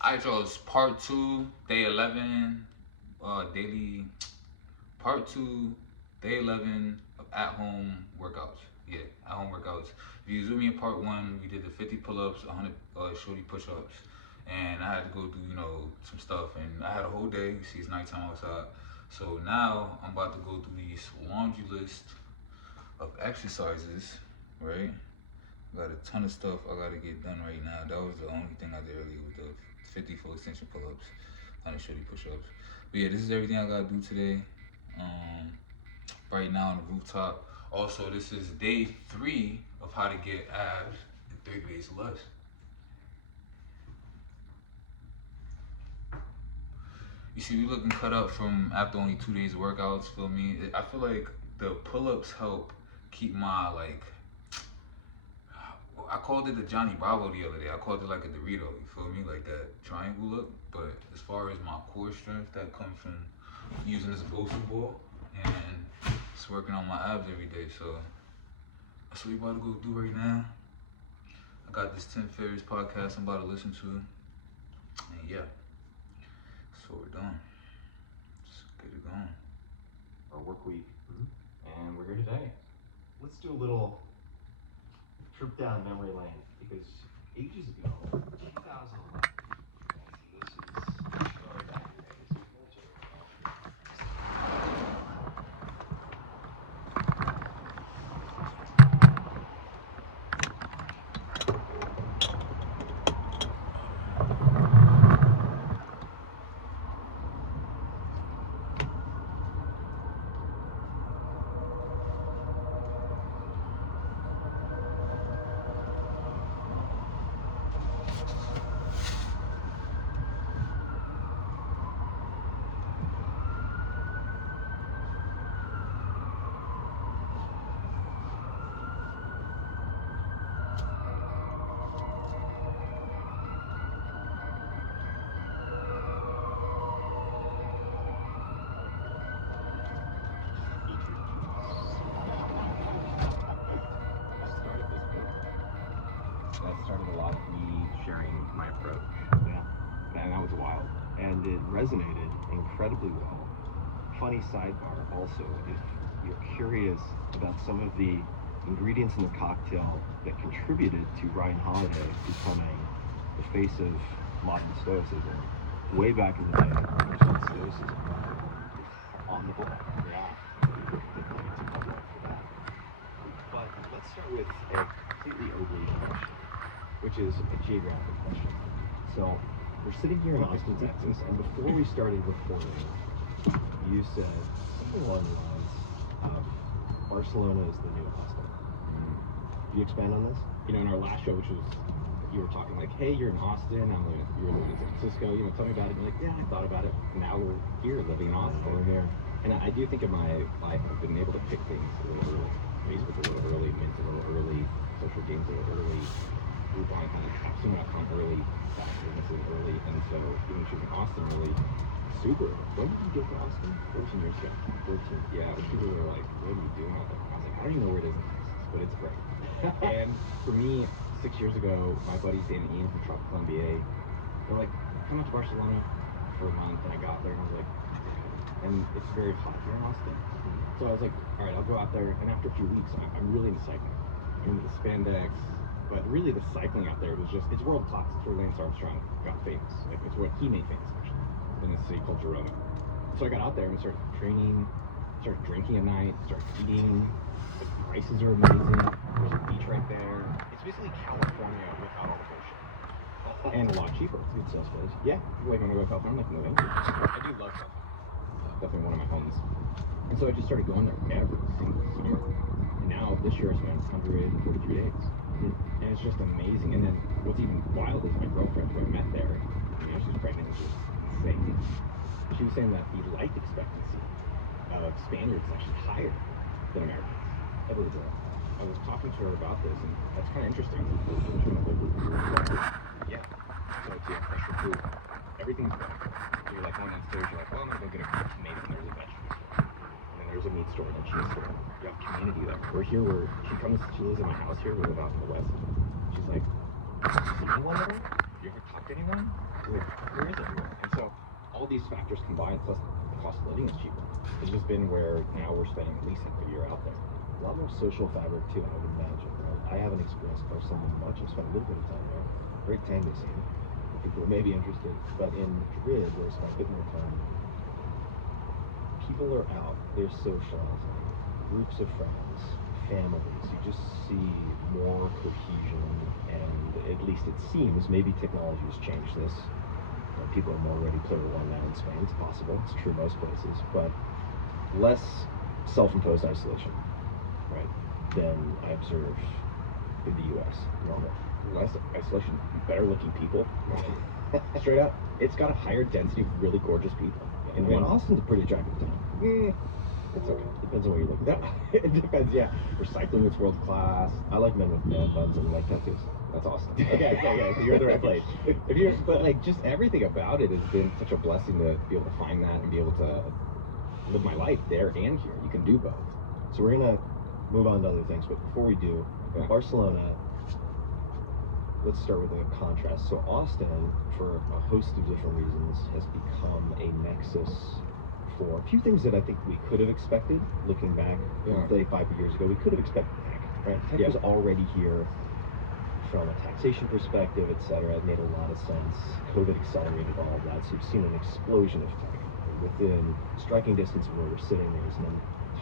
I chose part two, day 11, daily, part two, day 11 of at home workouts. Yeah, at home workouts. If you was with me in part one, we did the 50 pull ups, 100 shorty push ups. And I had to go do, some stuff. And I had a whole day. You see, it's nighttime outside. So now I'm about to go through these laundry list of exercises, right? Got a ton of stuff I gotta get done right now. That was the only thing I did earlier with the 50 full extension pull ups, 100 shorty push ups. But yeah, this is everything I gotta do today. Um, right now on the rooftop. Also, this is day three of how to get abs in 30 days or less. You see, we looking cut up from after only 2 days of workouts. Feel me? I feel like the pull ups help keep my like I called it the Johnny Bravo the other day. I called it like a Dorito. You feel me? Like that triangle look. But as far as my core strength, that comes from using this Bosu ball and just working on my abs every day. So that's what we about to go do right now. I got this Tim Ferriss podcast I'm about to listen to. And yeah, that's what we're doing. Let's get it going. Our work week, and we're here today. Let's do a little trip down memory lane because ages ago, 2011, this is started back in the days of military. That started a lot of me sharing my approach. Yeah. And that was wild. And it resonated incredibly well. Funny sidebar also, if you're curious about some of the ingredients in the cocktail that contributed to Ryan Holiday becoming the face of modern stoicism, way back in the day, when stoicism on the book. Yeah. But let's start with a completely oblique question, which is a geographic question. So we're sitting here in Austin, Texas, and before we started recording, you said something along the lines of Barcelona is the new Austin. Can you expand on this? In our last show, which was, you were talking like, hey, you're in Austin, you were living in San Francisco, tell me about it. And you're like, yeah, I thought about it. Now we're here living in Austin. We're here. And I do think in my life, I've been able to pick things a little early. Facebook a little early, Mint a little early, social games a little early, Groupon kind of Capsule.com early, SaaS businesses early. And so even choosing Austin early, super. When did you get to Austin? 14 years ago. 14. Yeah, when people were like, what are you doing out there? I was like, I don't even know where it is in Texas, but it's great. And for me, 6 years ago, my buddy Dan and Ian from Tropical MBA, they're like, come out to Barcelona for a month, and I got there and I was like, and it's very hot here in Austin. So I was like, all right, I'll go out there. And after a few weeks, I'm really into cycling. I'm into the spandex, but really the cycling out there was just, it's world class. It's where Lance Armstrong got famous. Like, it's what he made famous, actually, in the city called Girona. So I got out there and started training, started drinking at night, started eating. The prices are amazing. There's a beach right there. It's basically California without all the bullshit. And a lot cheaper. It's a good sales place. Yeah, like when I go to California, I'm like moving. I do love California. Definitely one of my homes. And so I just started going there every single summer. And now this year I spent 143 days. And it's just amazing. And then what's even wild is my girlfriend who I met there, she was pregnant, which was insane. She was saying that the life expectancy of Spaniards is actually higher than Americans. Everywhere. I was talking to her about this, and that's kind of interesting. Yeah. So it's fresh food. Everything's better. You're like going downstairs, you're like, well, I'm gonna go get a tomato, and there's a vegetable store. And then there's a meat store and a cheese store. You have community there. We're here where she lives in my house here, we live out in the west. She's like, do you see anyone ever? You ever talk to anyone? there is everywhere. And so all these factors combined, plus the cost of living is cheaper. It's just been where now we're spending at least half a year out there. A lot more social fabric too, I would imagine. Right? I haven't experienced Barcelona much. I've spent a little bit of time there. Great tango scene. People may be interested, but in Madrid, where I spent a bit more time, people are out. They're socializing, groups of friends, families. You just see more cohesion, and at least it seems, maybe technology has changed this. People are more ready player one now in Spain. It's possible. It's true most places, but less self-imposed isolation, right, than I observe in the U.S. normally. Less isolation, better looking people. Straight up, it's got a higher density of really gorgeous people. And when Austin's a pretty attractive town. It's okay. Depends on what you're looking for. It depends, yeah. Recycling is world class. I like men with man buns and like tattoos. That's awesome. Okay, so you're in the right place. But like, just everything about it has been such a blessing to be able to find that and be able to live my life there and here. You can do both. So we're gonna move on to other things, but before we do, Barcelona. Let's start with a contrast. So Austin, for a host of different reasons, has become a nexus for a few things that I think we could have expected. Looking back, say 5 years ago, we could have expected tech. Right? Tech was already here from a taxation perspective, etc. It made a lot of sense. COVID accelerated all of that, so you've seen an explosion of tech. Within striking distance of where we're sitting, there's an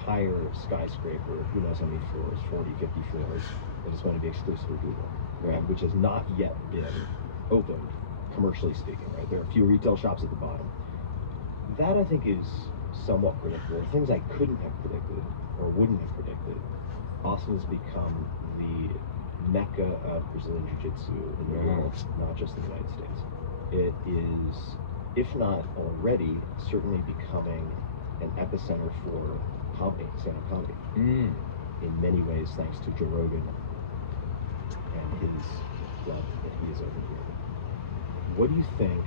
entire skyscraper, who knows how many floors, 40, 50 floors, that is going to be exclusively Google, right? Which has not yet been opened, commercially speaking, right? There are a few retail shops at the bottom. That, I think, is somewhat predictable. Things I couldn't have predicted or wouldn't have predicted. Austin has become the mecca of Brazilian Jiu-Jitsu in the world, not just the United States. It is, if not already, certainly becoming an epicenter for comedy, stand-up comedy. In many ways, thanks to Joe Rogan and his club that he is over here. What do you think,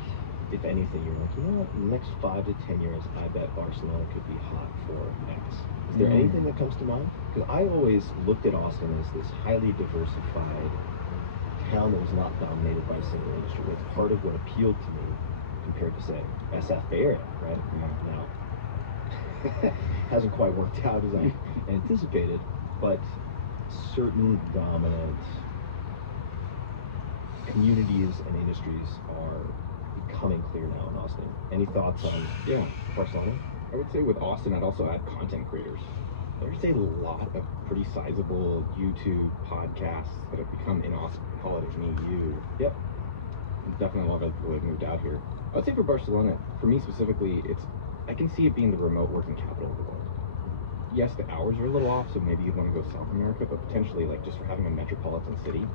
if anything, you're like, you know what, in the next 5 to 10 years, I bet Barcelona could be hot for X. Is there anything that comes to mind? Because I always looked at Austin as this highly diversified town that was not dominated by a single industry. That's part of what appealed to me compared to, say, SF Bay Area, right? Now, hasn't quite worked out as I anticipated, but certain dominant communities and industries are becoming clear now in Austin. Any thoughts on Barcelona? I would say with Austin, I'd also add content creators. There's a lot of pretty sizable YouTube podcasts that have become in Austin. We call it as Me You. Yep. Definitely a lot of people have moved out here. I would say for Barcelona, for me specifically, I can see it being the remote working capital of the world. Yes, the hours are a little off, so maybe you'd want to go South America, but potentially, like, just for having a metropolitan city,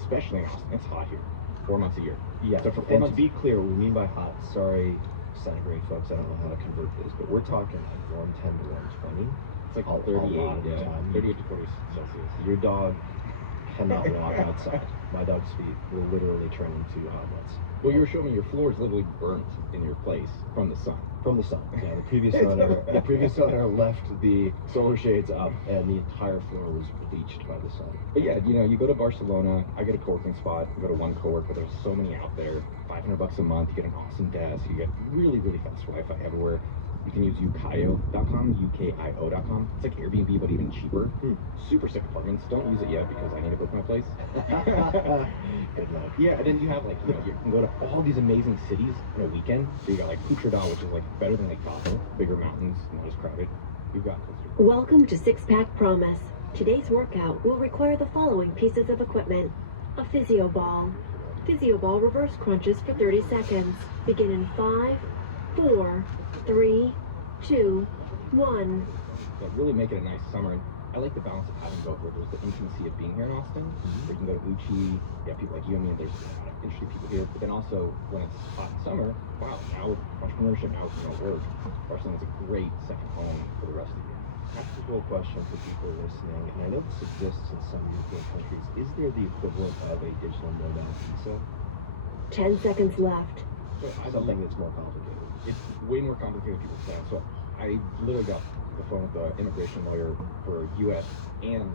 especially in Austin, it's hot here, 4 months a year. Yeah, so for 4 and months, to be clear, what we mean by hot, sorry, centigrade folks, I don't know how to convert this, but we're talking like 110 to 120. it's like a 38, lot of the time. 38 to 40 Celsius. Your dog cannot walk outside. My dog's feet will literally turn into outlets. Well, you were showing me your floor is literally burnt in your place from the sun. From the sun. Yeah, the previous owner left the solar shades up, and the entire floor was bleached by the sun. But yeah, you go to Barcelona. I get a co-working spot. I go to one coworker. There's so many out there. $500 a month. You get an awesome desk. You get really, really fast Wi-Fi everywhere. You can use ukio.com, ukio.com. It's like Airbnb, but even cheaper. Super sick apartments. Don't use it yet because I need to book my place. Good luck. Yeah, and then you have you can go to all these amazing cities in a weekend. So you got like Puigcerdá, which is like better than Lake Tahoe, bigger mountains, not as crowded. You've got Welcome to Six Pack Promise. Today's workout will require the following pieces of equipment: a physio ball. Physio ball reverse crunches for 30 seconds. Begin in 5, 4, 3, 2, 1. But really make it a nice summer. And I like the balance of having both, where there's the intimacy of being here in Austin, where you can go to Uchi, you have people like you and me, and there's a lot of interesting people here. But then also, when it's hot in summer, wow, now with entrepreneurship, now with work, Barcelona's a great second home for the rest of the year. Practical question for people listening, and I know this exists in some European countries. Is there the equivalent of a digital nomad visa? 10 seconds left. Something that's more complicated. It's way more complicated than people say. So I literally got the phone with the immigration lawyer for US and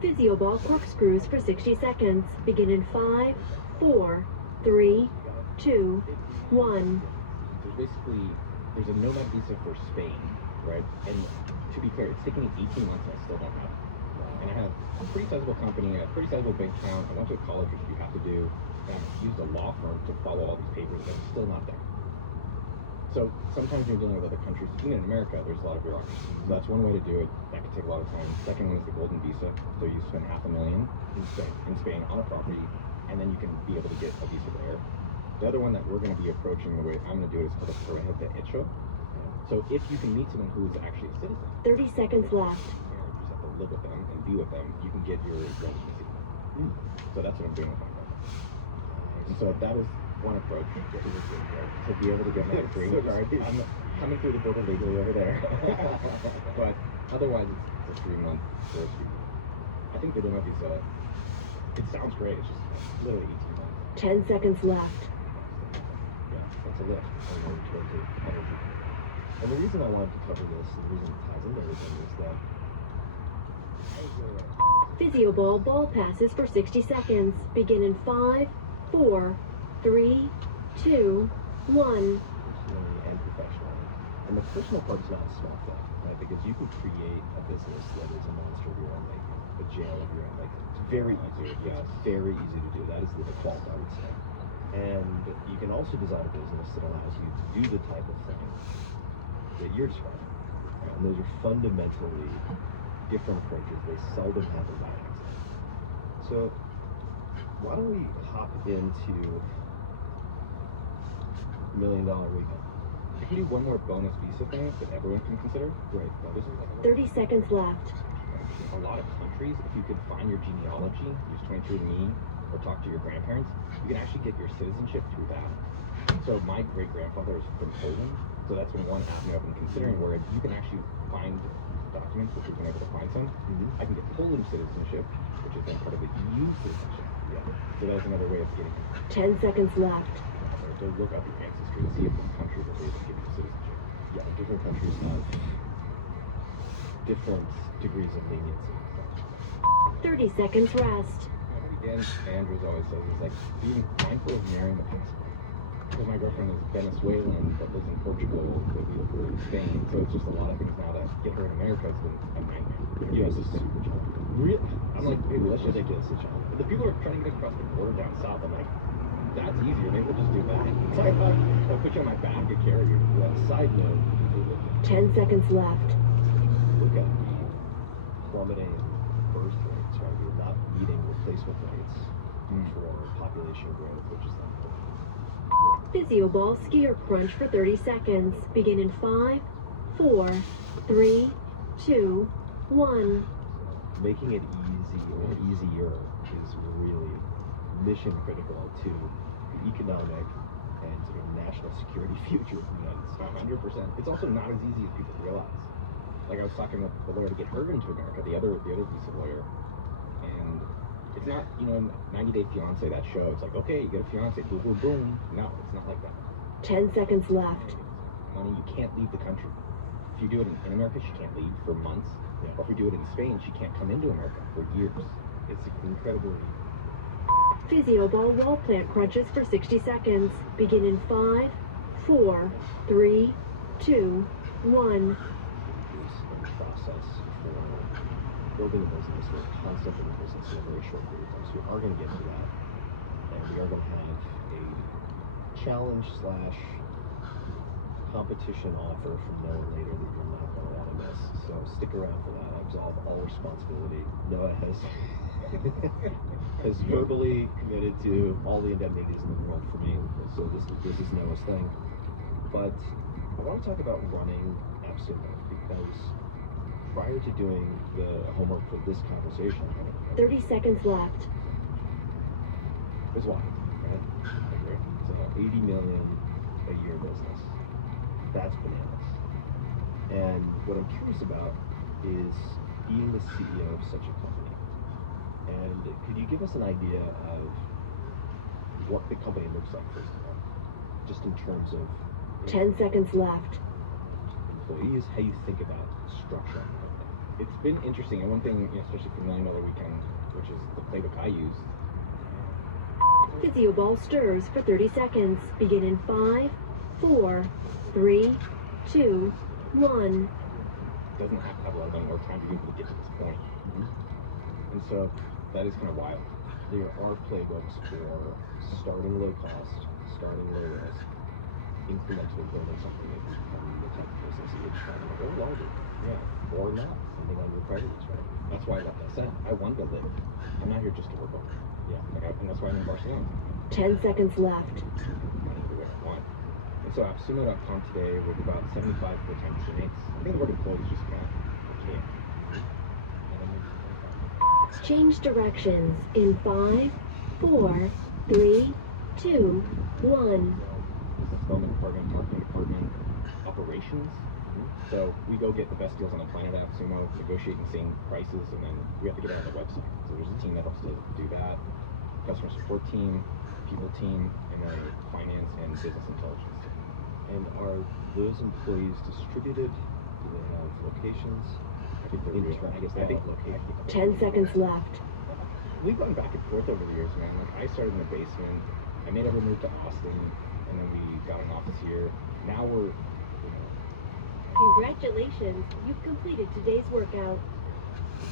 Physio ball corkscrews for 60 seconds. Begin in 5, 4, 3, 2, 1. There's a nomad visa for Spain, right? And to be clear, it's taken me 18 months and I still don't have it. And I have a pretty sizable company, a pretty sizable bank account. I went to a college, which you have to do. And I've used a law firm to follow all these papers, and it's still not there. So sometimes when you're dealing with other countries, even in America, there's a lot of bureaucracy. So that's one way to do it. That can take a lot of time. Second one is the golden visa. So you spend $500,000 in Spain on a property, and then you can be able to get a visa there. The other one that we're going to be approaching, the way I'm going to do it, is called a prueba de hecho. So if you can meet someone who is actually a citizen, 30 seconds left. you just have to live with them and be with them, you can get your residency. So that's what I'm doing with my brother. And so that is one approach to be able to get my green card. I'm coming through the border legally over there. But otherwise, it's a 3-month course. I think the demo visa, it sounds great. It's just literally 18 months. 10 seconds left. Yeah, that's a lift. And the reason I wanted to cover this, and the reason it ties into everything, is that Physioball ball passes for 60 seconds. Begin in 5, 4, 3, 2, 1. personally and professionally. And the personal part is not a small thing, right? Because you can create a business that is a monster of your own making, a jail of your own making. It's very easy. It's very easy to do. That is the default, I would say. And you can also design a business that allows you to do the type of thing that you're describing. And those are fundamentally different approaches. They seldom happen by accident. So why don't we hop into $1 Million Weekend? You can do one more bonus visa thing that everyone can consider. Right. This is 30 seconds left. a lot of countries, if you could find your genealogy, use 23andMe, or talk to your grandparents, you can actually get your citizenship through that. So my great-grandfather is from Poland, so that's been one avenue I've been considering where you can actually find documents, which we've been able to find some. I can get Polish citizenship, which is then part of the EU citizenship. Yeah. So that's another way of getting it. 10 seconds left. So look up your ancestry and see if the country was able to give you citizenship. Yeah, different countries have different degrees of leniency. 30 seconds rest. Dan Andrews always says is like being mindful of marrying the passport. Because my girlfriend is Venezuelan but lives in Portugal, but we live in Spain, so it's just a lot of things now to get her in America has been a nightmare. US is super challenging. Really? I'm like, hey, let's just Ridiculously challenging. the people are trying to get across the border down south. I'm like, that's easier. Maybe we'll just do that. It's like, I'll put you on my back and carry you. Side note, 10 seconds left. look at the plummeting birth rates, right? We're not meeting replacement rates for population growth, which is not good. Physioball skier crunch for 30 seconds. Begin in 5, 4, 3, 2, 1. Making it easy or easier is really mission critical to the economic and sort of national security future of the United States. 100%. It's also not as easy as people realize. Like I was talking with the lawyer to get her into America, the other visa lawyer, and it's not, 90 Day Fiance, that show. It's like, okay, you get a fiance, boom, boom, boom. No, it's not like that. 10 seconds left. Money, you can't leave the country. If you do it in America, she can't leave for months. Yeah. Or if we do it in Spain, she can't come into America for years. It's incredibly. Physioball wall plant crunches for 60 seconds. Begin in 5, 4, 3, 2, 1. And process for building a business or concept of a business in a very short period of time. So we are going to get to that, and we are going to have a challenge / competition offer from Noah later that you're not going to want to miss. So stick around for that. I absolve all responsibility. Noah has verbally committed to all the indemnities in the world for me. So this is Noah's thing. But I want to talk about running Absolute because prior to doing the homework for this conversation, 30 seconds left. it's wild, right? It's a $80 million a year business. That's bananas. And what I'm curious about is being the CEO of such a company. And could you give us an idea of what the company looks like, first of all? Just in terms of 10 seconds left. employees, how you think about structure on the company. It's been interesting, and one thing, especially for $1 Million Weekend, which is the playbook I use. PhysioBall stirs for 30 seconds. Begin in 5, 4, 3, 2, 1. Doesn't have to have a lot of money or time to be able to get to this point. And so that is kind of wild. There are playbooks for starting low cost, starting low risk, incrementally building something that can become the type of business that you're trying to go larger. Yeah. Or not, depending on your priorities, right? That's why, like I said, I want to live. I'm not here just to work on it. Yeah. And that's why I'm in Barcelona. 10 seconds left. I can do what I want. And so AppSumo.com today with about 75 full-time teammates. I think the word employee is just kind of okay. And then maybe 25. Change directions in 5, 4, 3, 2, 1. Business development department, marketing department, operations. So we go get the best deals on the planet at AppSumo, negotiate insane prices, and then we have to get it on the website. So there's a team that helps to do that. Customer support team, people team, and then finance and business intelligence team. And are those employees distributed? Do they have locations? I think they're real. I guess I think location. 10 seconds left. We've gone back and forth over the years, man. Like I started in the basement. I made everyone move to Austin, and then we got an office here. Now we're, Congratulations, you've completed today's workout.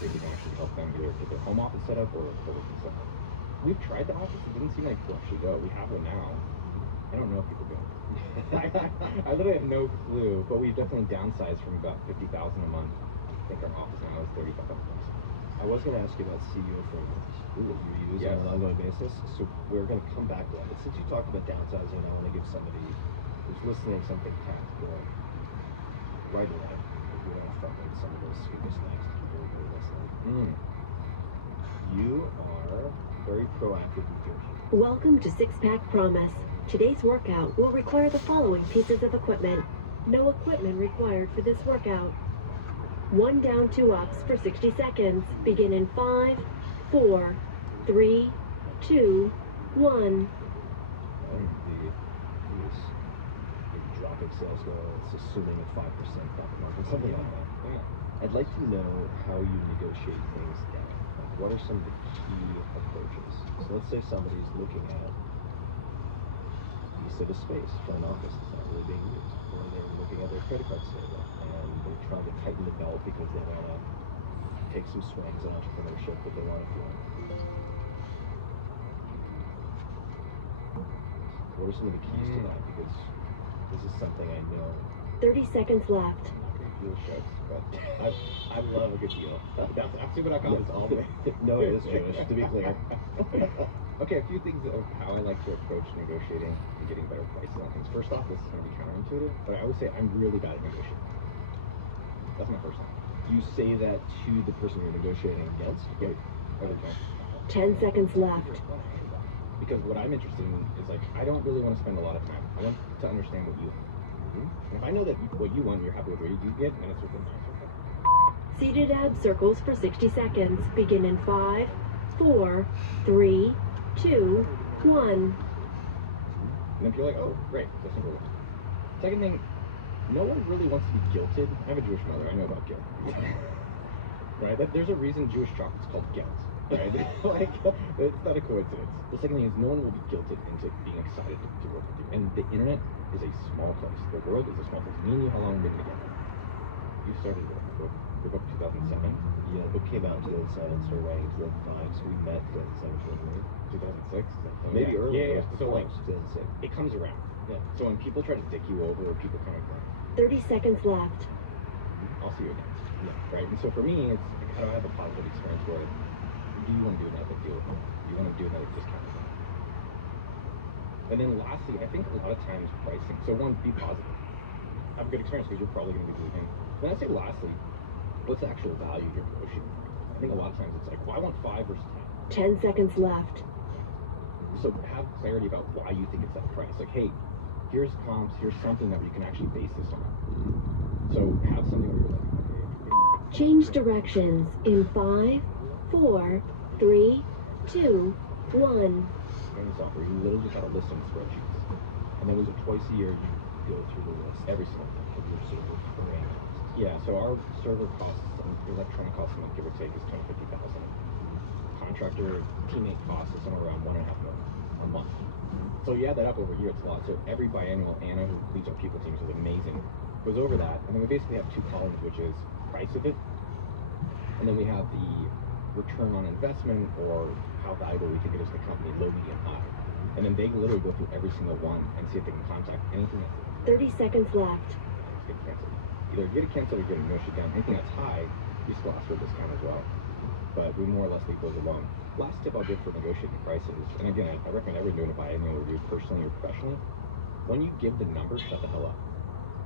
we can actually help them either get their home office set up or co-working set up. We've tried the office. It didn't seem like people actually go. We have one now. I don't know if people go. I literally have no clue, but we've definitely downsized from about $50,000 a month. I think our office now is $35,000. I was going to ask you about CEO frameworks that you use Yes. on an ongoing basis. So we're going to come back to that. But since you talked about downsizing, I want to give somebody who's listening something tactical right away. If you want to front load some of those speakers next, everybody listening. You are very proactive with your team. Welcome to Six Pack Promise. Today's workout will require the following pieces of equipment. No equipment required for this workout. 1 down, 2 ups for 60 seconds. Begin in 5, 4, 3, 2, 1. The dropping sales goal, it's assuming a 5% profit margin, something like that. Yeah. I'd like to know how you negotiate things down. Like, what are some of the key approaches? So let's say somebody's looking at lease of a space for an office that's not really being used, or they're looking at their credit card statement and they're trying to tighten the belt because they want to take some swings in entrepreneurship, but they want to grow. What are some of the keys to that? Because this is something I know 30 seconds left. I'm not going to deal shows, but I love a good deal. That's AppSumo.com is all the way. No, it is Jewish, to be clear. Okay, a few things of how I like to approach negotiating and getting better prices on things. First off, this is going to be counterintuitive, but I always say I'm really bad at negotiating. That's my first thing. You say that to the person you're negotiating against? Yep, every time. 10 seconds left. Because what I'm interested in is like, I don't really want to spend a lot of time. I want to understand what you want. And if I know that what you want, you're happy with what you get, then it's within my circle. Seated ab circles for 60 seconds. Begin in 5, 4, 3, 2, 1. And then you're like, oh, great, that's number one. Second thing, no one really wants to be guilted. I have a Jewish mother, I know about guilt. Right? There's a reason Jewish chocolate's called guilt. Right? Like, it's not a coincidence. The second thing is no one will be guilted into being excited to work with you. And the internet is a small place. The world is a small place. Me and you, how long have we been together? You started your book 2007. Yeah, the book came out in 2007, started writing in 2005, so we met in 2007, 2006? Is that so? maybe earlier. Yeah. So like, 2006. it comes around. Yeah. So when people try to dick you over, or people kind of like, 30 seconds left. I'll see you again. Yeah. Right? And so for me, it's like, how do I have a positive experience where do you want to do another deal with me? Do you want to do another discount with me? And then lastly, I think a lot of times pricing. So one, be positive. Have a good experience because you're probably going to be losing. Then I say lastly, what's the actual value you're negotiating? I think a lot of times it's like, well, I want 5 versus 10. 10 seconds left. So have clarity about why you think it's that price. Like, hey, here's comps, here's something that you can actually base this on. So have something where you're like, okay. Change directions in 5, 4, 3, 2, 1. In the software, you literally just have a list on spreadsheets. And then Twice a year you go through the list every single time. of your server parameters. Yeah, so our server costs, electronic costs, like, give or take, is $250,000. Contractor teammate costs is somewhere around $1.5 million. a month. So you add that up over a year, it's a lot. So every biannual, Anna, who leads our people teams, who's amazing, goes over that, and then we basically have two columns, which is price of it, and then we have the return on investment, or how valuable we think it is to the company, low, medium, high. And then they literally go through every single one and see if they can contact anything that's 30 seconds left. get canceled. Either get it canceled or get it no shut down. Anything that's high, you still ask for a discount as well. But we more or less leave those alone. Last tip I'll give for negotiating prices, and again, I recommend everyone doing a biannual review, personally or professionally. When you give the number, shut the hell up.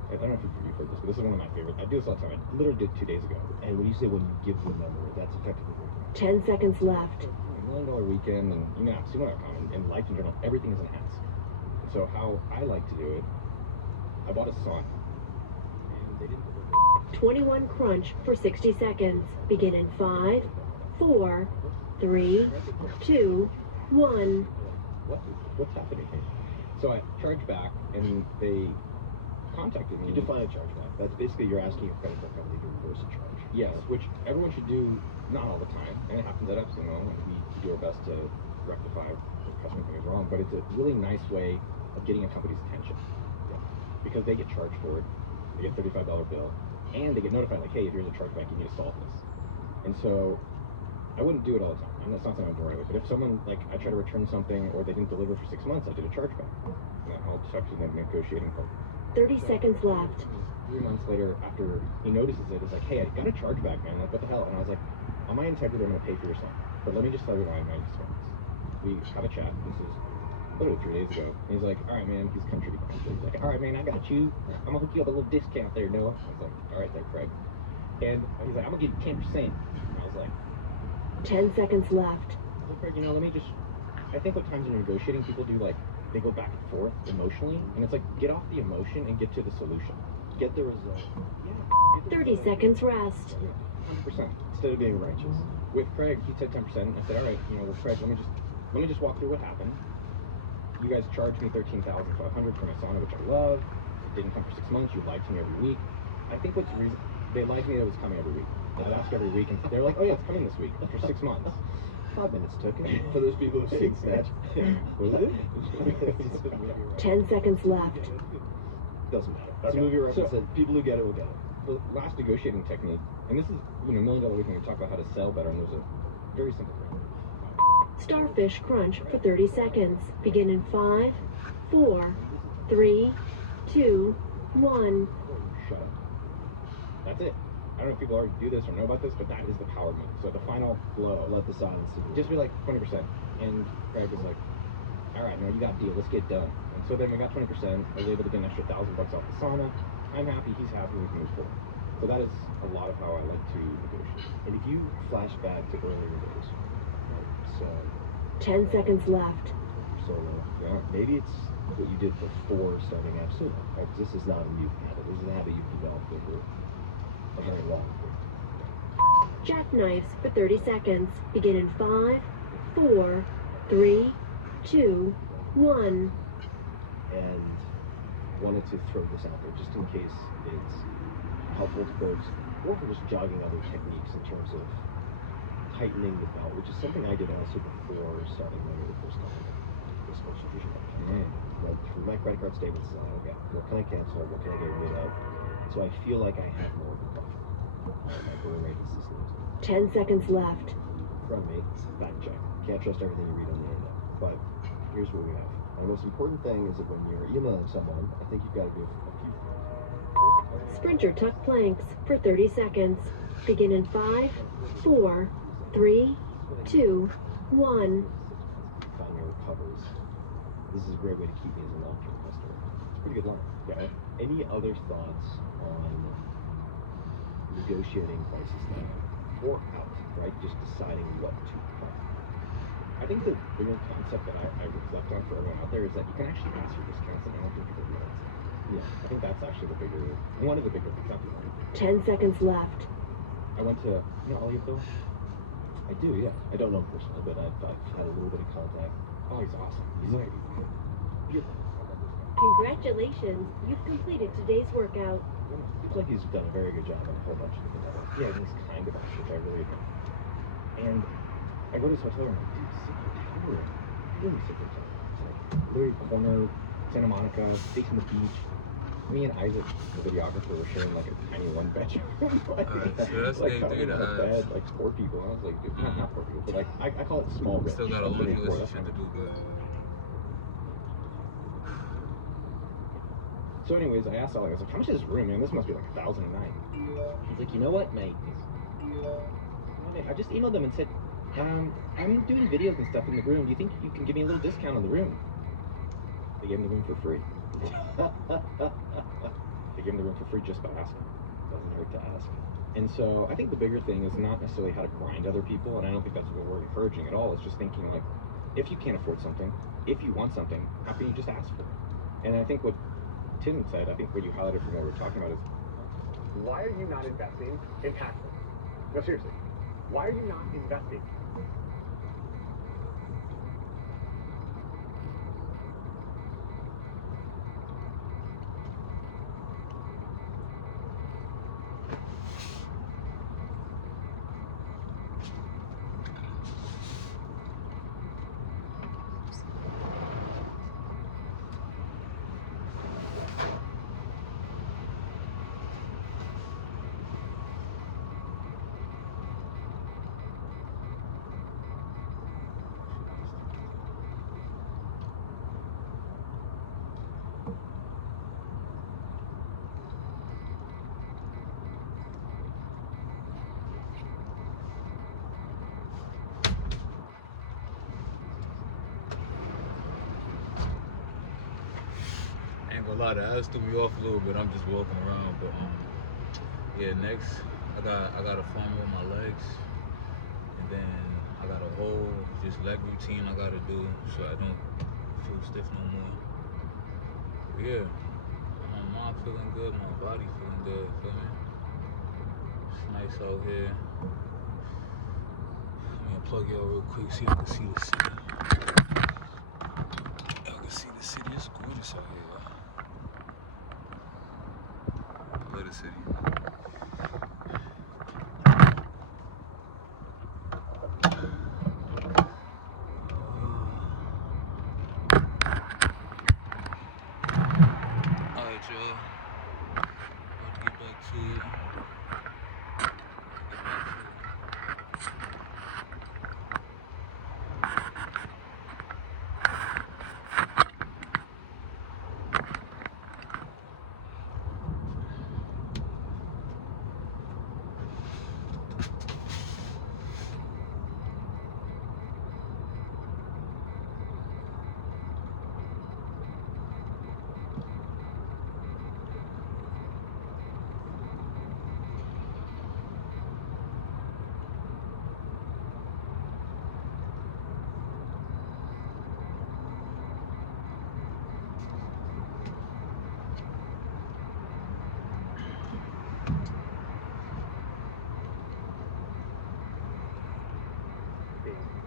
I don't know if you've heard this, but this is one of my favorites. I do this all the time. I literally did 2 days ago. And when you say when you give the number, that's effectively what 10 seconds left. $1 million weekend, and you know, sumo.com and life in general, everything is an ask. So how I like to do it, I bought a sauna, and they didn't deliver. 21 crunch for 60 seconds. Begin in 5, 4, 3, 2, 1. What's happening here? So I charged back, and they contacted me. You define a chargeback. That's basically you're asking your credit card company to reverse a charge. Yes, which everyone should do, not all the time, and it happens at Epsilon, and we do our best to rectify the customer thing is wrong, but it's a really nice way of getting a company's attention. Yeah. Because they get charged for it, they get a $35 bill, and they get notified, like, hey, here's a chargeback, you need to solve this. And so, I wouldn't do it all the time. I mean, that's not something I'm worried with, but if someone, like, I try to return something, or they didn't deliver for 6 months, I did a chargeback. And I'll talk to the negotiating part. 30 seconds left. 3 months later, after he notices it, it's like, hey, I got a chargeback, man. Like, what the hell? And I was like, on my integrity, I'm going to pay for your son. But let me just tell you why my response. We have a chat. This is literally 3 days ago. And he's like, all right, man. He's country guy. So he's like, all right, man, I got you. I'm going to hook you up a little discount there, Noah. I was like, all right, there, Craig. And he's like, I'm going to give you 10%. And I was like, 10 seconds left. Craig, you know, let me just, I think what times when you're negotiating, people do, like, they go back and forth emotionally. And it's like, get off the emotion and get to the solution. Get the result. Yeah. 30 seconds rest. 100%. Instead of being righteous. With Craig, he said 10%. I said, all right, you know, well, Craig, let me just walk through what happened. You guys charged me $13,500 for my sauna, which I love. It didn't come for 6 months. You lied to me every week. I think what's the reason they lied to me that it was coming every week. I'd ask every week, and they're like, oh yeah, it's coming this week for 6 months. 5 minutes took it. For those people who've seen Snatch. Was it? 10 seconds left. Doesn't matter. It's Okay. a movie reference, So- and people who get it will get it. The last negotiating technique, and this is, you know, $1 Million Weekend, we talk about how to sell better, and there's a very simple thing. Starfish crunch for 30 seconds. Begin in 5, 4, 3, 2, 1. Shut up. That's it. I don't know if people already do this or know about this, but that is the power move. So the final blow, Let the silence do it. just be like 20%. And Craig was like, all right, no, you got a deal. Let's get done. And so then we got 20%. I was able to get an extra $1,000 off the sauna. I'm happy. He's happy. We can move forward. So that is a lot of how I like to negotiate. And if you flash back to earlier days, right, so 10 seconds left. solo, Yeah. maybe it's what you did before starting Absolute, right? 'Cause this is not a new habit. This is a habit you've developed over a very long period. Jackknives for 30 seconds. Begin in 5, 4, 3, 2, 1. And wanted to throw this out there just in case it's helpful to folks, or for just jogging other techniques in terms of tightening the belt, which is something I did also before starting my very first company, this subscription company. Like for my credit card statements, it's like, okay, what can I cancel? What can I get rid of? So I feel like I have more of a buffer. My burn rate is just losing. 10 seconds left. From me, fact check. Can't trust everything you read on the internet. But here's what we have. And the most important thing is that when you're emailing someone, I think you've got to do a few things. Sprinter tuck planks for 30 seconds. Begin in 5, 4, 3, 2, 1. Find your recovers. This is a great way to keep me as a long-term customer. It's a pretty good line. Yeah. Any other thoughts on negotiating prices now? Or out, right? Just deciding what to cut. I think the bigger concept that I reflect on for everyone out there is that you can actually ask for discounts, and I don't think people realize that. Yeah. I think that's actually one of the bigger things. Not the only. 10 seconds left. I went to, you know, Elliot Bill? I do, yeah. I don't know him personally, but I've had a little bit of contact. Oh, he's awesome. He's like, Congratulations, you've completed today's workout. Seems like he's done a very good job on a whole bunch of different levels. yeah, he's kind of awesome, which I really admire. And I go to this hotel room, like, dude, sit in the hotel room. Really sit there. literally corner Santa Monica, facing the beach. Me and Isaac, the videographer, were sharing like a tiny one bedroom. Like, so that's like A3 in to a bed, like 4 people. And I was like, dude, not 4 people, but like I call it small rich. Still got a Like, laundry literally 4, list of that's shit to fine. do, but So anyways, I asked Alec, I was like, how much is this room, man? This must be like $1,000 a night. He's like, you know what, mate? I just emailed them and said, I'm doing videos and stuff in the room. Do you think you can give me a little discount on the room? They gave him the room for free. They gave him the room for free just by asking. Doesn't hurt to ask. And so I think the bigger thing is not necessarily how to grind other people, and I don't think that's what we're encouraging at all. It's just thinking like, if you can't afford something, if you want something, how can you just ask for it? And I think what Tim said, I think what you highlighted from what we're talking about is, Why are you not investing in passive? No, seriously. Why are you not investing? ain't gonna lie, the ass threw me off a little bit. I'm just walking around, but yeah. Next, I got a farm with my legs, and then I got a whole just leg routine I gotta do, so I don't feel stiff no more. But yeah, my mind feeling good, my body feeling good. Feel me? It's nice out here. Let me unplug y'all real quick so y'all can see the city. Y'all can see the city. It's gorgeous out here. I love the city. Alright, y'all. About to get back to it.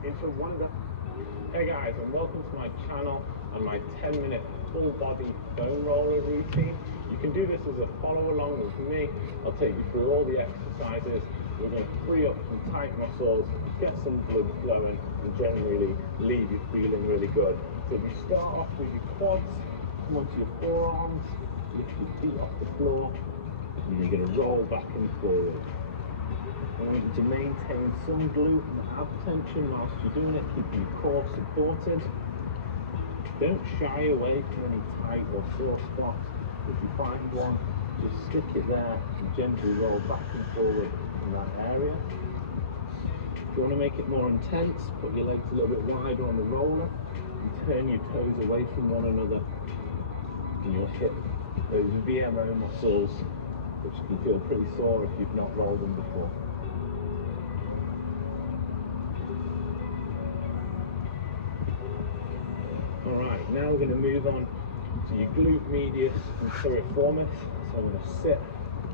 Into wonder. Hey guys, and welcome to my channel and my 10-minute full body foam roller routine. You can do this as a follow along with me. I'll take you through all the exercises. We're going to free up some tight muscles, get some blood flowing, and generally leave you feeling really good. So we start off with your quads, come onto your forearms, lift your feet off the floor, and you're going to roll back and forward. I want you to maintain some glute and ab tension whilst you're doing it, keeping your core supported. Don't shy away from any tight or sore spots. If you find one, just stick it there and gently roll back and forward in that area. If you want to make it more intense, put your legs a little bit wider on the roller and turn your toes away from one another, and you'll hit those VMO muscles, which can feel pretty sore if you've not rolled them before. Alright, now we're going to move on to your glute medius and piriformis. So I'm going to sit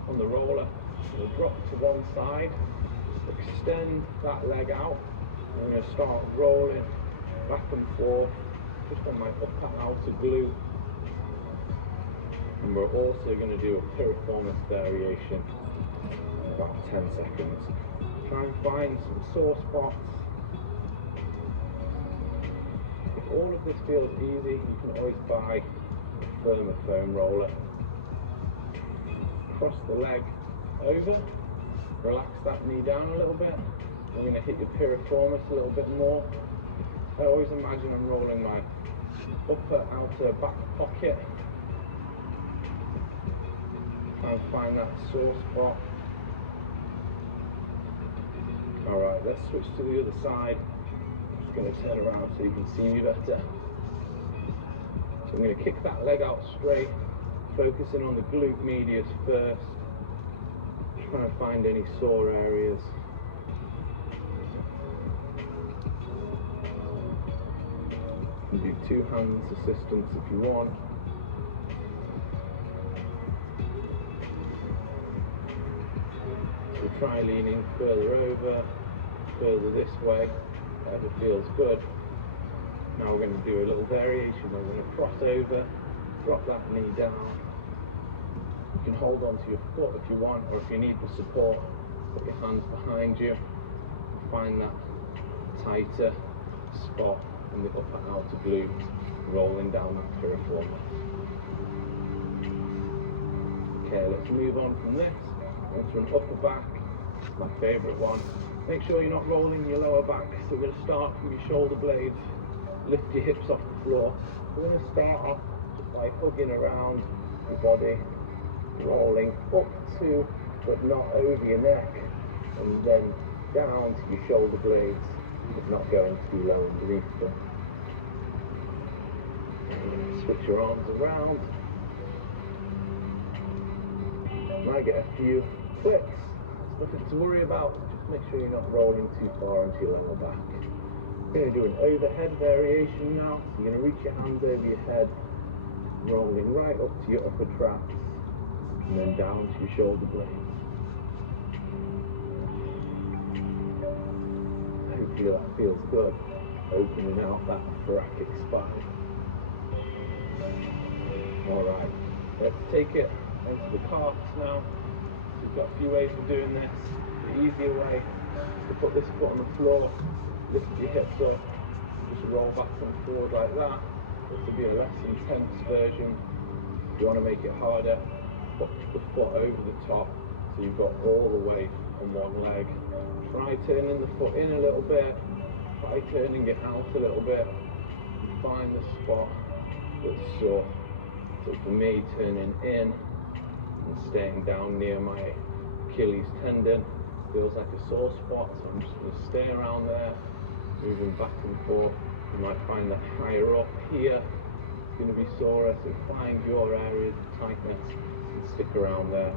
on the roller, I'm going to drop to one side, just extend that leg out, and I'm going to start rolling back and forth just on my upper outer glute. And we're also going to do a piriformis variation in about 10 seconds. Try and find some sore spots. all of this feels easy, you can always buy a firmer foam roller. Cross the leg over, relax that knee down a little bit. I'm going to hit your piriformis a little bit more. I always imagine I'm rolling my upper, outer, back pocket. Try and find that sore spot. Alright, let's switch to the other side. I'm just going to turn around so you can see me better. So I'm going to kick that leg out straight, focusing on the glute medius first. Trying to find any sore areas. You can do two hands assistance if you want. So try leaning further over, further this way, whatever feels good. Now we're going to do a little variation. We're going to cross over, drop that knee down. You can hold onto your foot if you want, or if you need the support, put your hands behind you and find that tighter spot in the upper outer glute, rolling down that piriformis. Okay, let's move on from this onto an upper back, my favourite one. Make sure you're not rolling your lower back, so we're going to start from your shoulder blades, lift your hips off the floor. We're going to start off just by hugging around your body, rolling up to, but not over your neck, and then down to your shoulder blades, but not going too low underneath them. Switch your arms around. Might get a few clicks, nothing to worry about, just make sure you're not rolling too far into your lower back. We're going to do an overhead variation now, so you're going to reach your hands over your head, rolling right up to your upper traps, and then down to your shoulder blades. Hopefully that feels good, opening out that thoracic spine. Alright, let's take it onto the calves now. So we've got a few ways of doing this. The easier way is to put this foot on the floor, lift your hips up, just roll back and forward like that. This will be a less intense version. If you want to make it harder, put the foot over the top so you've got all the weight on one leg. Try turning the foot in a little bit, try turning it out a little bit, and find the spot that's sore. So for me, turning in and staying down near my Achilles tendon feels like a sore spot, so I'm just going to stay around there, moving back and forth. You might find that higher up here is going to be sore, so find your areas of tightness and stick around there.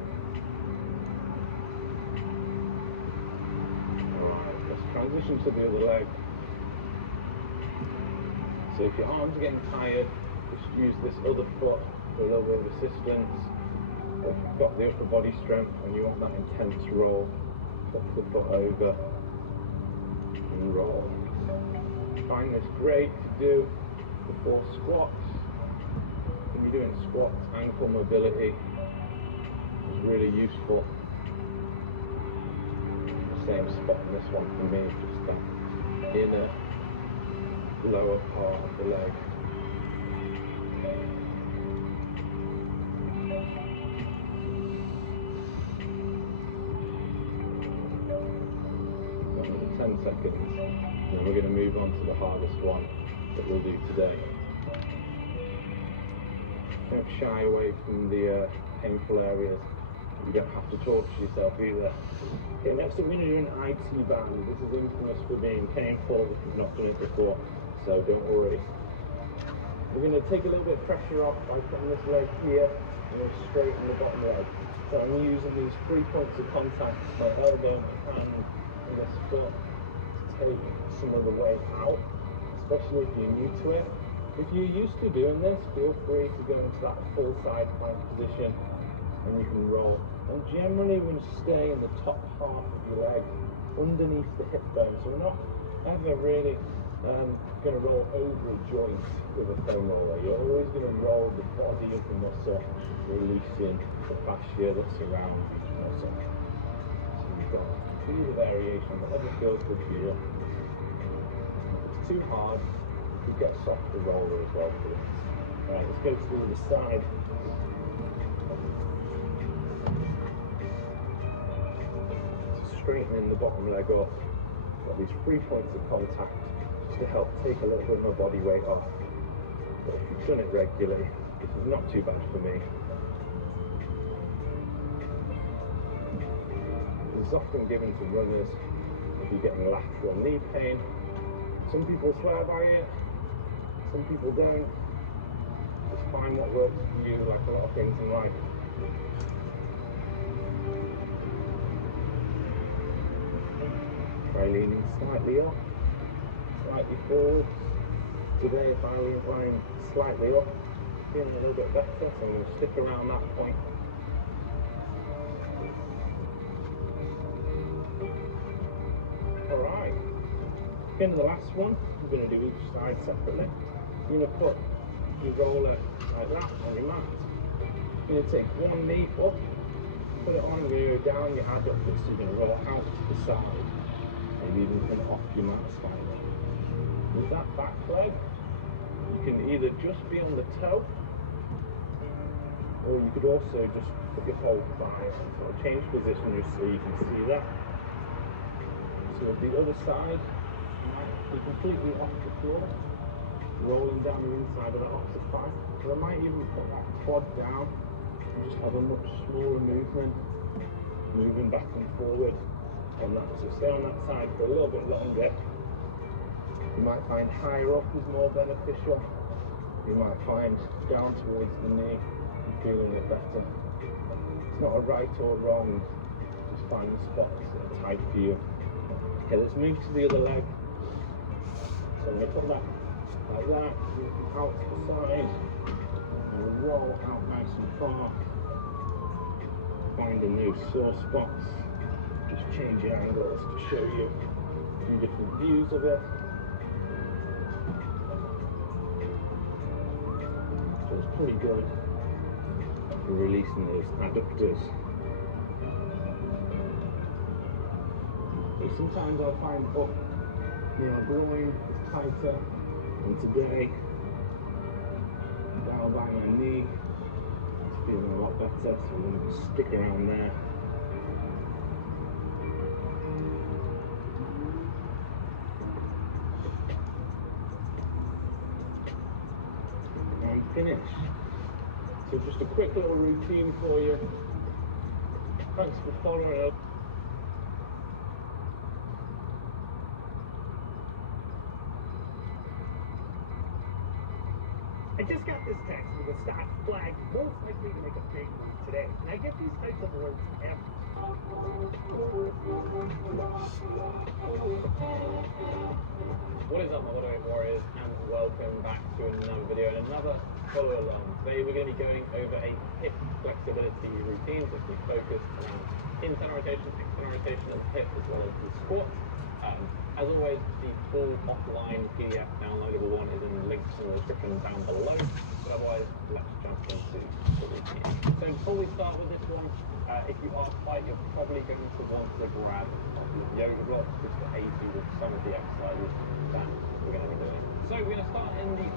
Alright, let's transition to the other leg. So if your arms are getting tired, just use this other foot for a little bit of assistance. If you've got the upper body strength and you want that intense roll, flip the foot over and roll. Find this great to do before squats. When you're doing squats, ankle mobility is really useful. The same spot in this one for me, just that inner lower part of the leg. Another 10 seconds, and we're going to move on to the hardest one that we'll do today. Don't shy away from the painful areas. You don't have to torture yourself either. Okay, next we're going to do an IT band. This is infamous for being painful if you've not done it before, so don't worry. We're going to take a little bit of pressure off by putting this leg here and then straighten the bottom leg. So I'm using these 3 points of contact, my elbow, my hand, and this foot, to take some of the weight out, especially if you're new to it. If you're used to doing this, feel free to go into that full side plank position and you can roll. And generally we're going to stay in the top half of your leg, underneath the hip bone. So we're not ever really going to roll over a joint with a foam roller. You're always going to roll the body of the muscle, releasing the fascia that surrounds the muscle. So you've got do the variation, whatever feels good for you. If it's too hard, could get a softer roller as well for this. Alright, let's go to the other side. Straightening the bottom leg up. Got these 3 points of contact just to help take a little bit of my body weight off. But if you've done it regularly, this is not too bad for me. This is often given to runners if you're getting lateral knee pain. Some people swear by it, some people don't. Just find what works for you, like a lot of things in life. Try leaning slightly up, slightly forward. Today, if I lean slightly up, feeling a little bit better, so I'm going to stick around that point. Alright, into the last one, we're going to do each side separately. You're going to put your roller like that on your mat. You're going to take one knee up, put it on, you're going to go down your adductors, so you're going to roll out to the side. Maybe even come off your mat slightly. With that back leg, you can either just be on the toe, or you could also just put your whole thigh on. So I'll change position just so you can see that. So with the other side, you might be completely off the floor, rolling down the inside of that opposite thigh. Or I might even put that quad down and just have a much smaller movement, moving back and forward on that. So stay on that side for a little bit longer. You might find higher up is more beneficial. You might find down towards the knee and feeling it better. It's not a right or wrong, just find the spots that are tight for you. Okay, let's move to the other leg. So I'm going to put that like that, out to the side, and roll out nice and far. Finding those sore spots, just changing angles to show you a few different views of it. Feels pretty good for releasing those adductors. So sometimes I'll find up near my groin is tighter, and today down by my knee it's feeling a lot better, so I'm going to stick around there. And finish. So just a quick little routine for you. Thanks for following up. I just got this text with a stock flag most likely to make a big move today. And I get these types of alerts every. What is up, my Auto Warriors, and welcome back to another video and another follow along. Today we're going to be going over a hip flexibility routine, so we focused around internal rotation, external rotation of the hip, as well as the squat. As always, the full offline PDF downloadable one is in the links in the description down below. But otherwise, let's jump into the routine. So before we start with this one, if you are quite, you're probably going to want to grab yoga blocks just to aid you with some of the exercises that we're going to be doing. So we're going to start in the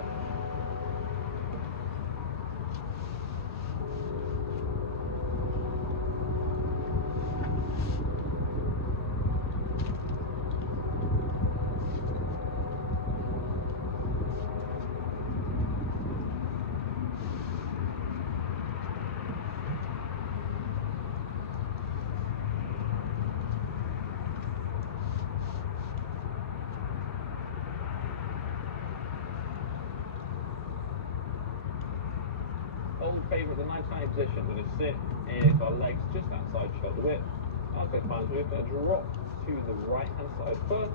old favourite, the 90 position. We're going to sit with our legs just outside shoulder width. Okay, fine. So we're going to drop to the right hand side first,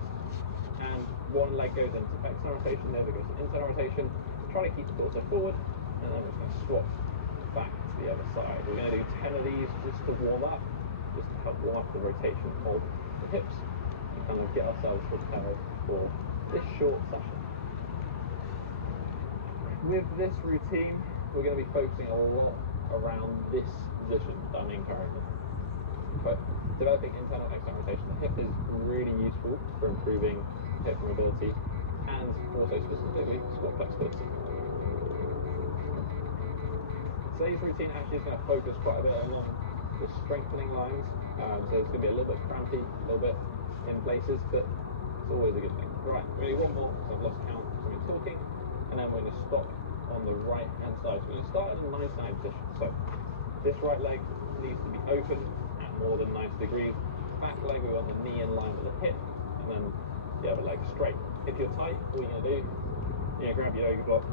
and one leg goes into external rotation, the other goes into internal rotation. Try to keep the torso forward, and then we're going to swap back to the other side. We're going to do 10 of these just to warm up, just to help warm up the rotation of the hips, and kind of get ourselves prepared for this short session. With this routine, we're going to be focusing a lot around this position that I'm in currently. But developing internal external rotation, the hip is really useful for improving hip mobility and also specifically squat flexibility. Today's routine actually is going to focus quite a bit along the strengthening lines, so it's going to be a little bit crampy, a little bit in places, but it's always a good thing. Right, we're going to do one more because I've lost count from me talking, and then we're going to stop on the right hand side. So we're going to start in a 90 position. So this right leg needs to be open at more than 90 degrees. Back leg, we want the knee in line with the hip, and then the other leg straight. If you're tight, all you're going to do, you're going to grab your yoga block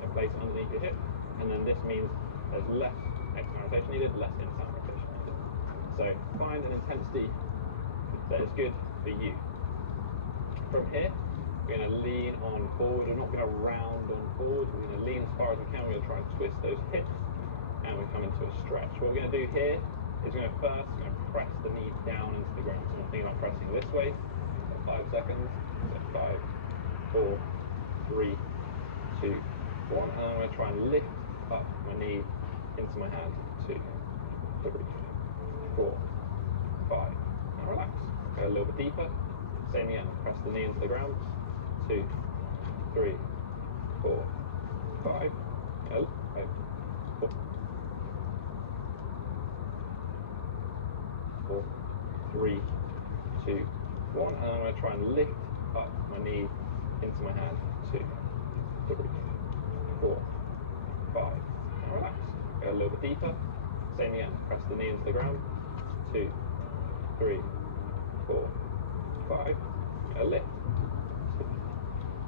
and place it underneath your hip, and then this means there's less external rotation needed, less internal rotation needed. So find an intensity that is good for you. From here, we're going to lean on forward. We're not going to round on forward. We're going to lean as far as we can. We're going to try and twist those hips, and we come into a stretch. What we're going to do here is we're going to first press the knee down into the ground. So I'm thinking about pressing this way for 5 seconds. So 5, 4, 3, 2, 1. And I'm going to try and lift up my knee into my hand. 2, 3, 4, 5. And relax. Go a little bit deeper. Same again. Press the knee into the ground. 2, 3, 4, 5. 4, 3, 2, 1. And I'm going to try and lift up my knee into my hand. 2, 3, 4, 5. And relax. Go a little bit deeper. Same again. Press the knee into the ground. 2, 3, 4, 5. A lift. 2,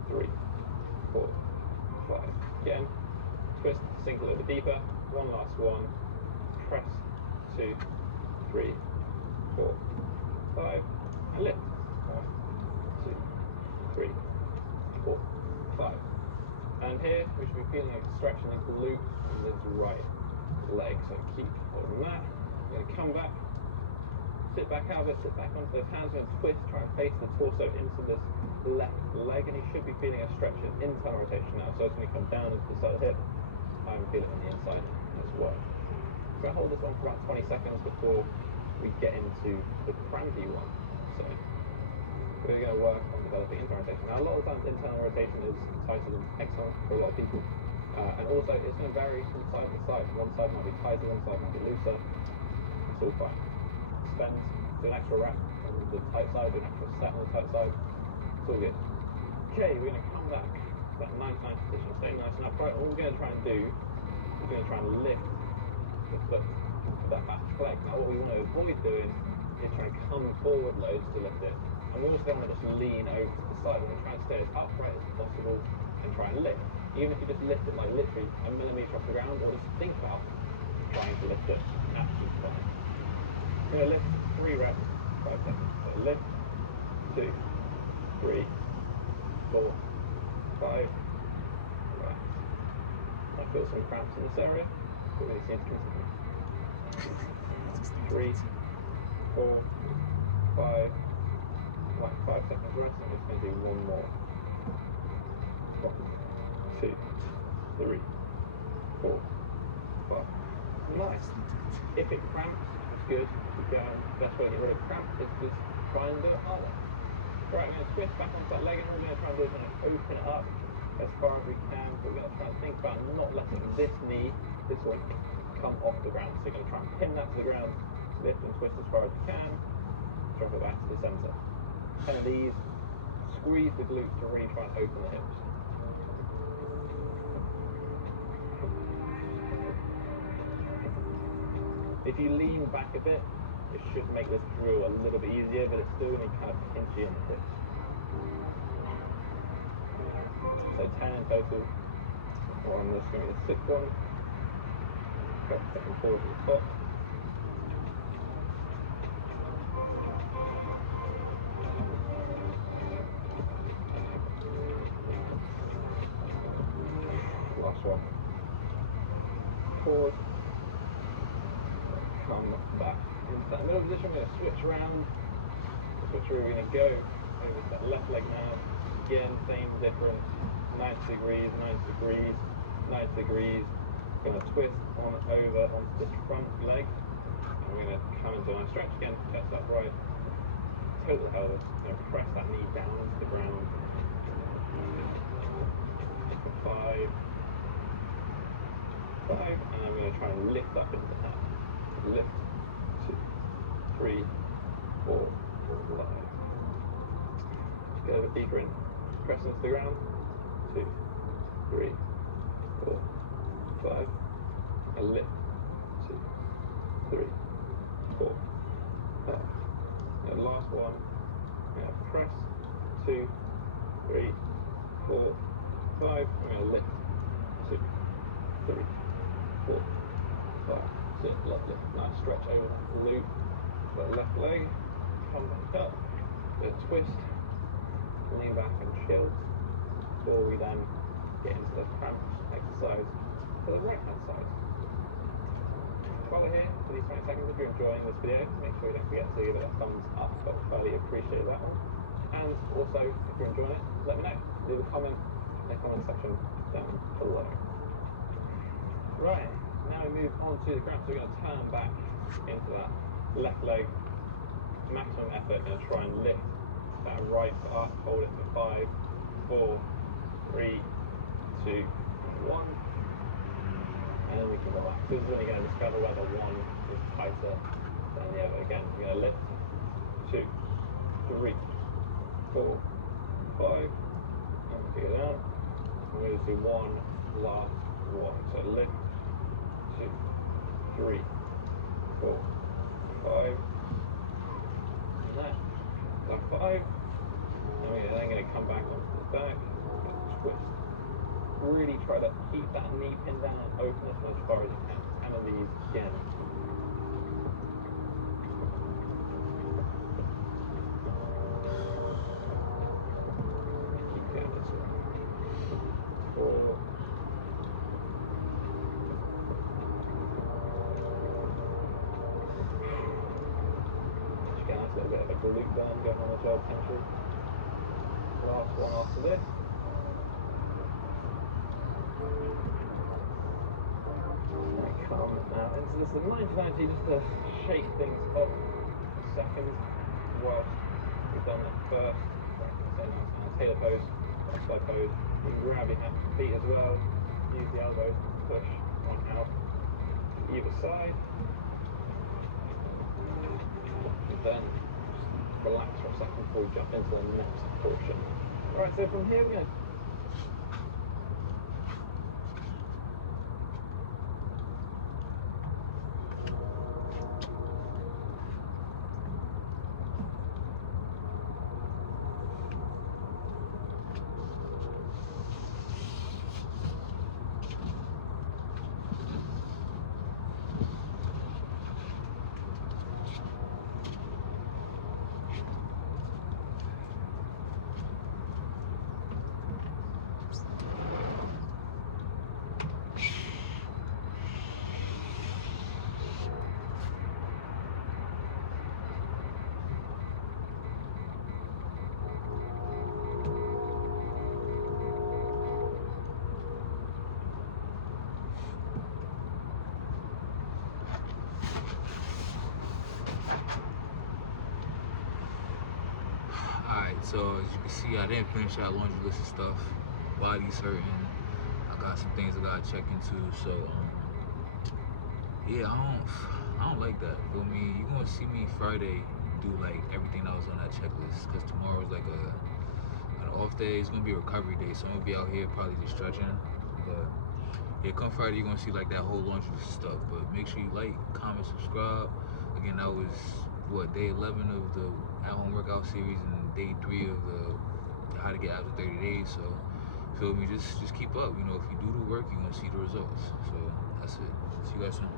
3, 4, 5. Again. Twist. Sink a little bit deeper. One last one. Press. 2, 3, 4, 5. And lift. 1, 2, 3, 4, 5. And here we should be feeling like stretching the glute in this right leg. So keep holding that. We're going to come back, sit back out of it, sit back onto those hands, and twist, try and face the torso into this left leg, and you should be feeling a stretch in internal rotation now. So it's going to come down into the side of the hip. I'm feeling it on the inside as well. So I hold this one for about 20 seconds before we get into the crampy one. So we're going to work on developing internal rotation. Now, a lot of times internal rotation is tighter than external for a lot of people. And also, it's going to vary from side to side. One side might be tighter, one side might be looser. It's all fine. Do an extra wrap on the tight side, do an extra set on the tight side. It's all good. Okay, we're going to come back to that 99 position. Stay nice and upright. All we're going to try and do is we're going to try and lift the foot of that back leg. Now, what we want to avoid doing is trying to come forward loads to lift it. And we also don't want to just lean over to the side. We're going to try and stay as upright as possible and try and lift. Even if you just lift it like literally a millimetre off the ground, or just think about trying to lift it, absolutely fine. We're going to lift 3 reps, 5 seconds. So lift, 2, 3, 4, 5. Relax. I feel some cramps in this area. It really seems to continue. 3, 4, 5. Right, 5 seconds rest. I'm just going to do one more. 1, 2, 3, 4, 5. Nice. If it cramps, it's good. Keep going. Best way to get rid of cramp is just try and do it harder. Right, we're going to twist back onto that leg, and all we're going to try and do is open it up as far as we can. We're going to try and think about not letting this knee, this one, come off the ground. So you're going to try and pin that to the ground, lift and twist as far as you can, drop it back to the centre. 10 of these, squeeze the glutes to really try and open the hips. If you lean back a bit, it should make this drill a little bit easier, but it's still going to be kind of pinchy in the hips. So 10 in total, or I'm just going to be the 6th one. Go second forward to the top. Last one. Pause. Come back into that middle position. We're going to switch around. We're going to go over to that left leg now. Again, same difference. 90 degrees, 90 degrees, 90 degrees. Going to twist on over onto this front leg. And we're going to come into a nice stretch again. Chest upright. Tilt the pelvis. Going to press that knee down into the ground. 5, 5, and I'm going to try and lift up into that. Lift, 2, 3, 4, 5. Just go a bit deeper in. Press into the ground. 2, 3, 4, 5. And lift. 2, 3, 4, 5. And last one. I'm going to press. 2, 3, 4, 5. I'm going to lift. 2, 3, 4, 5. That's it. Lovely. Nice stretch over that loop. Got left leg. Come back up. Bit of twist. Lean back and chill. Before we then get into the cramp exercise for the right hand side. While we're here for these 20 seconds, if you're enjoying this video, make sure you don't forget to give it a thumbs up. I highly appreciate that one. And also, if you're enjoying it, let me know. Leave a comment in the comment section down below. Right, now we move on to the cramps. We're going to turn back into that left leg, maximum effort. Going to try and lift that right foot up, hold it for 5, 4, 3, 2, 1. And then we can relax. This is when you're going to discover whether one is tighter than the other. Again, we're going to lift. 2, 3, 4, 5. And we go down. We're going to do one last one. So lift. 2, 3, 4, 5. And that. So 5. And we're then going to come back onto the back. Twist. Really try to keep that knee pinned down and open as far as you can. 10 of these again. Keep going this way. 4. Again, that's a little bit of a glute burn going on as well, potentially. Last one after this. Come now into this 90-90 just to shake things off a second whilst we've done that first. So now tailor pose, side pose. You can grab your feet as well, use the elbows to push one out either side. And then just relax for a second before we jump into the next portion. Alright, so from here we're going to Alright, so as you can see, I didn't finish that laundry list of stuff. Body's hurting. I got some things I gotta check into. So yeah, I don't like that. Feel me? You're gonna see me Friday do like everything that was on that checklist, because tomorrow's like an off day. It's gonna be a recovery day, so I'm gonna be out here probably just stretching. But yeah, come Friday, you're gonna see like that whole laundry list of stuff. But make sure you like, comment, subscribe. Again, that was what, day 11 of the at-home workout series and day 3 of the how to get after 30 days. So feel me, just keep up. You know, if you do the work, you're gonna see the results. So that's it. See you guys soon.